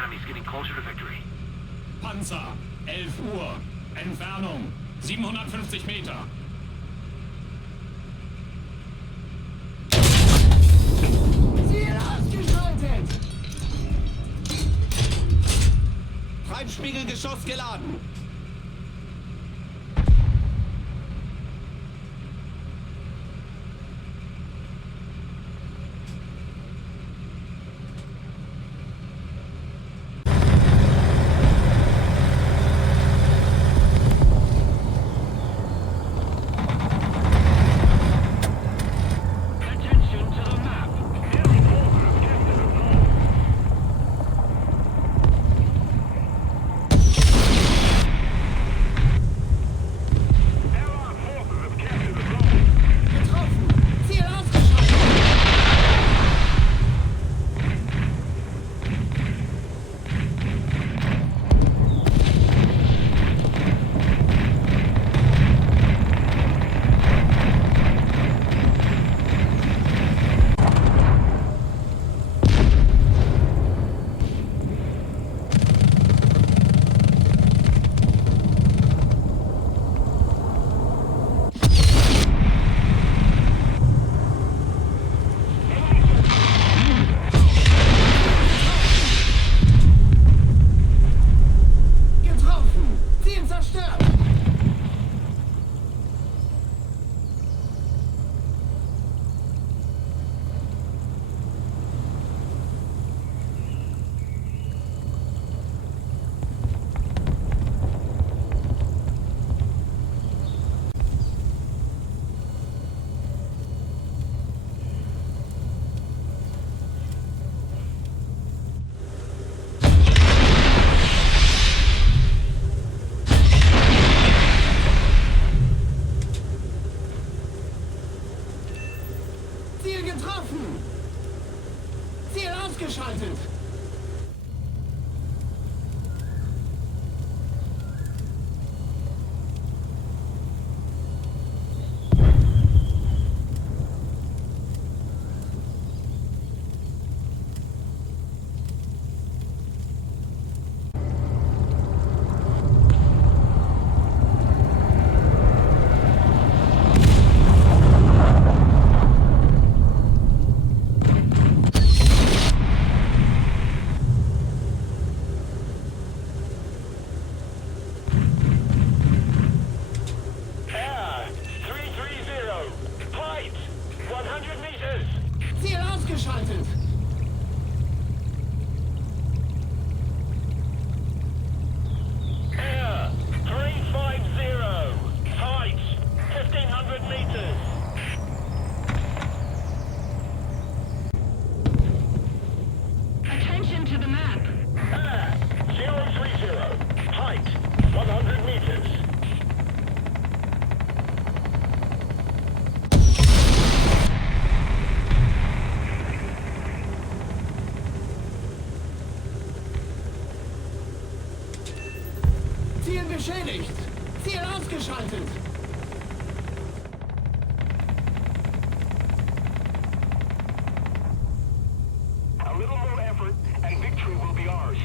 enemy's getting closer to victory. Panzer, 11 Uhr. Entfernung, 750 Meter. Ziel ausgeschaltet! Treibspiegelgeschoss geladen. Ziel getroffen! Ziel ausgeschaltet! Ziel ausgeschaltet! Air 350. Height 1,500 meters. Attention to the map. Air 030. Height 100 meters. Ziel beschädigt! Ziel ausgeschaltet! A little more effort and victory will be ours.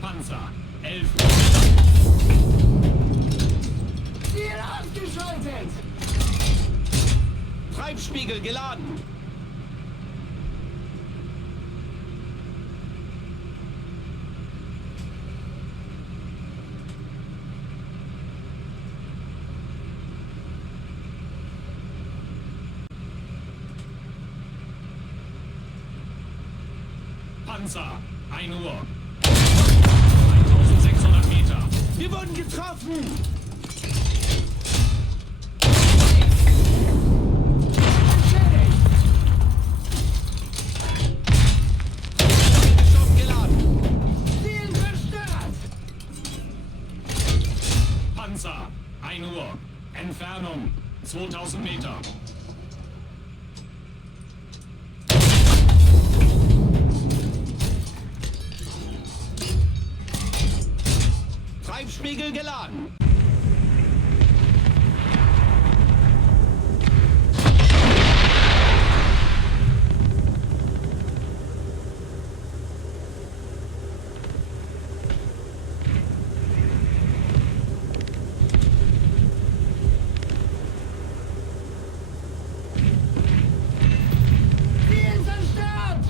Panzer, 11 Uhr. Ziel ausgeschaltet! Treibspiegel geladen. Panzer, 1 Uhr. 1600 Meter. Wir wurden getroffen. Beschädigt! Geschoss geladen. Ziel zerstört! Panzer, 1 Uhr. Entfernung, 2000 Meter. Treibspiegel geladen. Ziel zerstört! Ziel zerstört!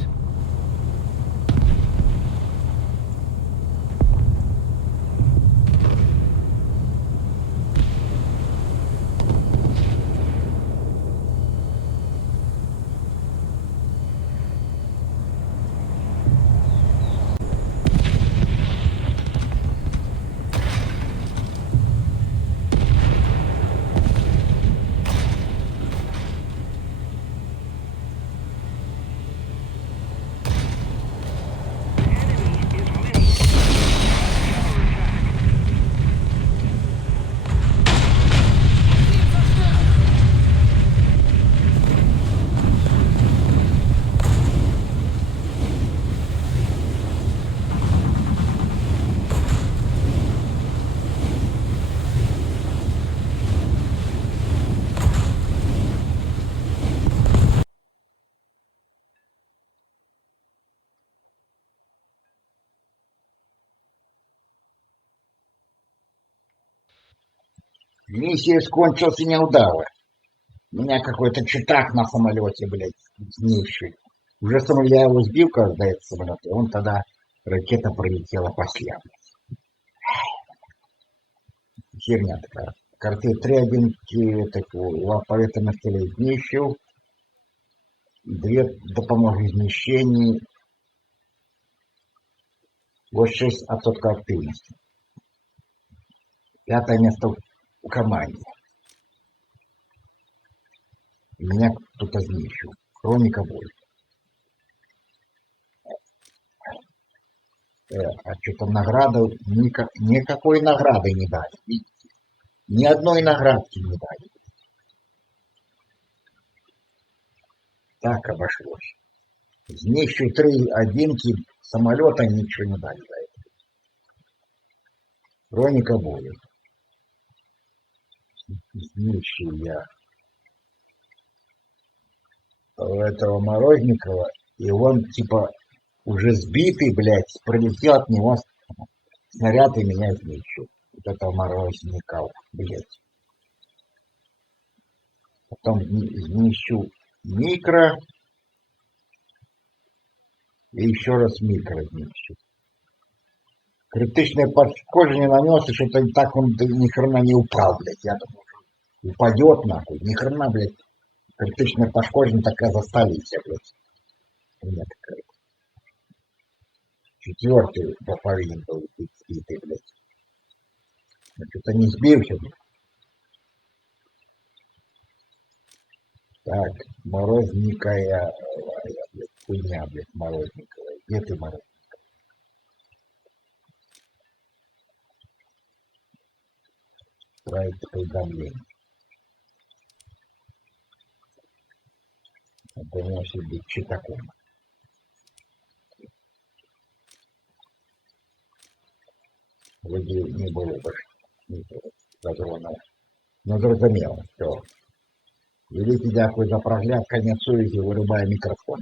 Миссия скончилась неудачей. У меня какой-то читак на самолете, блядь, нищий. Уже я его сбил, когда этот самолет, и он тогда, ракета пролетела после. Херня такая. Карты 3-1 такого поверхностных знищив. 2 допомоги знищенні. Ось 6% активности. 5 место в команде. Меня кто-то знищил. Хроника боли. А что-то награда, никакой награды не дали. Видите? Ни одной наградки не дали. Так обошлось. Знищу 3-1 самолета, ничего не дали за это. Хроника боли. Знищу я этого Морозникова, и он типа уже сбитый, блядь, пролетел от него снаряд и меня знищил. Вот этого Морозникова, блядь. Потом знищу микро. И еще раз микро знищу. Критичное пошкоджение нанес, и что-то так он ни хрена не упал, блядь. Я думал, упадет нахуй. Ни хрена, блядь. Критичное пошкоджение такая засталися, блядь. У меня такая. 4-й повинен был быть сбитый, блядь. Но что-то не сбился, блядь. Так, Морозникая, блядь, хуйня, блядь, Морозниковая. Где ты, Морозникова? Отправить уведомление. Это может быть читаком. Вроде не было больше патронов. Ну, зрозуміло, все. Великий дякую за прогляд, конец совісті, вирубає мікрофон.